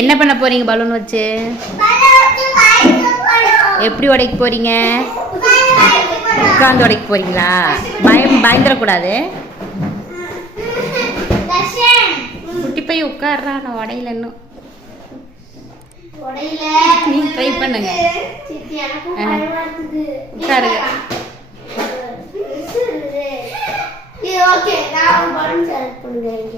என்ன பண்ண போறீங்க பலூன் வச்சு? எப்படி உடைக்க போறீங்க? உட்காந்து உடைக்க போறீங்களா? பயம் பயந்துடக்கூடாது. குட்டி போய் உட்கார்றா நான் உடையில இன்னும். நீ ட்ரை பண்ணுங்க. உட்காருங்க. ஓகே நான் பலூன் செலக்ட் பண்ணுறேன்.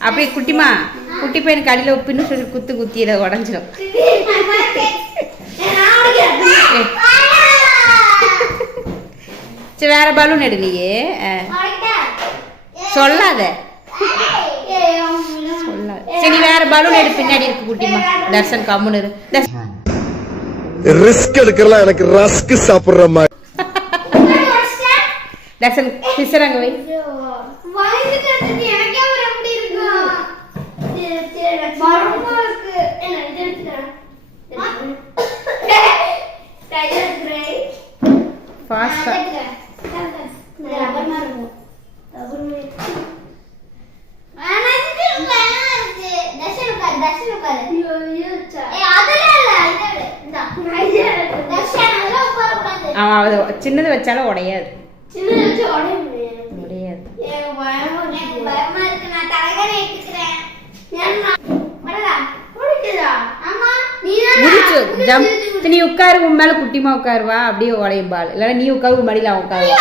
அப்படியே குட்டிமா குட்டி பையனுக்கு அடியில் உப்புன்னு சொல்லி குத்து குத்தியில உடஞ்சிரும். சரி வேற பலூன் எடு நீயே. அஹ், சொல்லாத. சொல்லாத. சரி வேற பலூன் எடு பின்னாடி இருக்கு குட்டிமா தர்ஷன் கம்முன்னு ரிஸ்க் எடுக்கலாம் எனக்கு ரஸ்க் சாப்பிடுற மாதிரி. தர்ஷன் பிசரங்க வை. ஃபாஸ்டா அவன் அது சின்னது வச்சாலும் உடையாது. முடியாது? முடிச்சு ஜம் முடிச்சு, சரி, நீ உட்காரு உன் மேல குட்டிமா உட்காருவா அப்படியே உடையும் பால் இல்லைன்னா நீ உட்காரு உன் மடியில அவன் உட்காருவா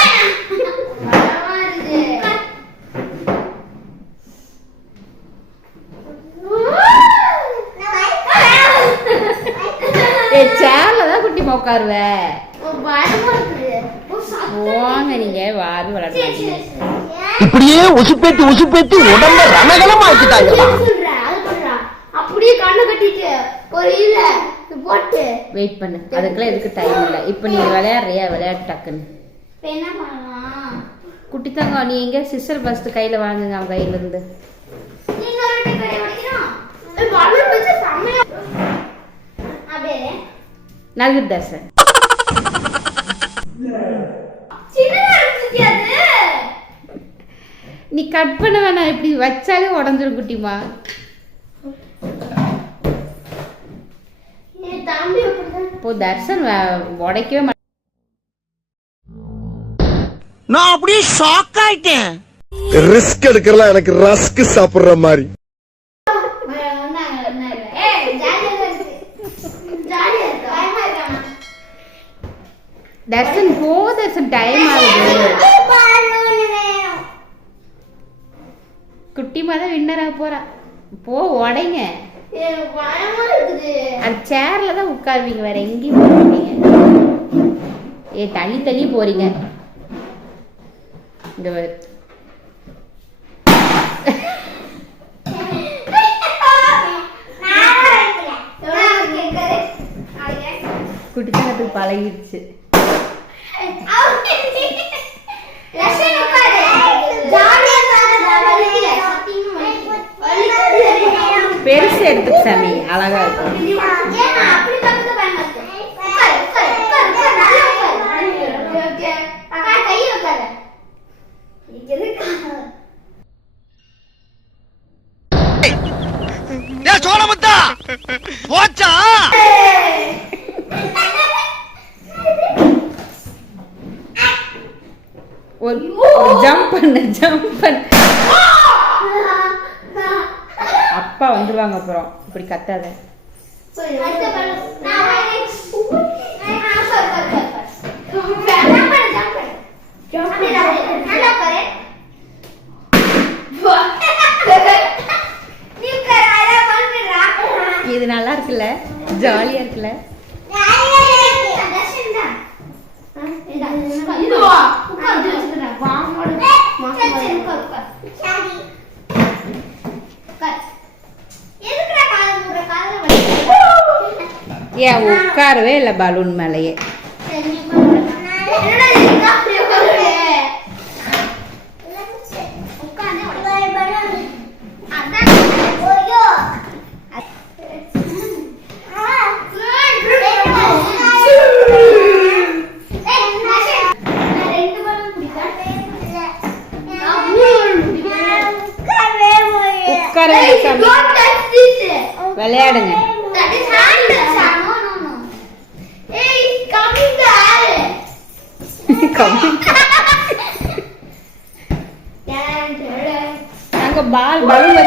சேர்ல தான் குட்டிமா உட்காருவ. போங்க நீங்க சரி, சரி. இப்படியே உசுப்பேத்தி உசுப்பேத்தி உடம்ப ரணகலம் சொல்றேன். அப்படியே கண்ணை கட்டிட்டு ஒரு இல்ல இது போட்டு. வெயிட் பண்ணு. அதுக்கெல்லாம் எதுக்கு டைம் இல்லை. இப்போ நீ விளையாடுறியா? விளையாட்டு டக்குன்னு. என்ன பண்ணலாம்? குட்டி தங்கம் நீ எங்க சிஸ்டர் ஃபர்ஸ்ட் கையில வாங்குங்க அவன் கையில இருந்து நீங்க ஒரு வாட்டி கடை உடைக்கணும். ஏய், பலூன் வச்சு செம்மையா அப்படியே. நல்கு தர்சன் சின்னதா இருந்துச்சு அது. நீ கட் பண்ண வேணாம். இப்படி வச்சாலே உடஞ்சிரும் குட்டிமா என் தம்பி தர்சன் வ- உடைக்கவே மாட்டான் நான் அப்படியே ஷாக் ஆயிட்டேன். ரிஸ்க் எடுக்கலாம் எனக்கு ரஸ்க் சாப்பிடுற மாதிரி. தர்சன் போ தர்சன் டைம் ஆகுது. குட்டிமா தான் வின்னர் ஆக போறா. போ உடைங்க. அந்த சேர்ல தான் உட்காருவீங்க வேற எங்கேயும் போறீங்க ஏ தள்ளி தள்ளி போறீங்க. இந்த சாமி அழகா இருக்கும் சோழமுத்தா போச்சா? ஒரு ஜம்ப் பண்ணு ஜம்ப் பண்ணு. அப்பா வந்துருவாங்க அப்புறம். இப்படி கத்தாத. இது நல்லா இருக்குல்ல? ஜாலியா இருக்குல்ல? உட்காரவே இல்லை பலூன் மேலேயே. ரெண்டு బాల్. బరువు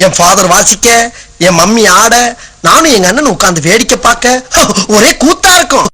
என் ஃபாதர் வாசிக்க என் மம்மி ஆட நானும் எங்க அண்ணன் உட்கார்ந்து வேடிக்கை பார்க்க ஒரே கூத்தா இருக்கும்.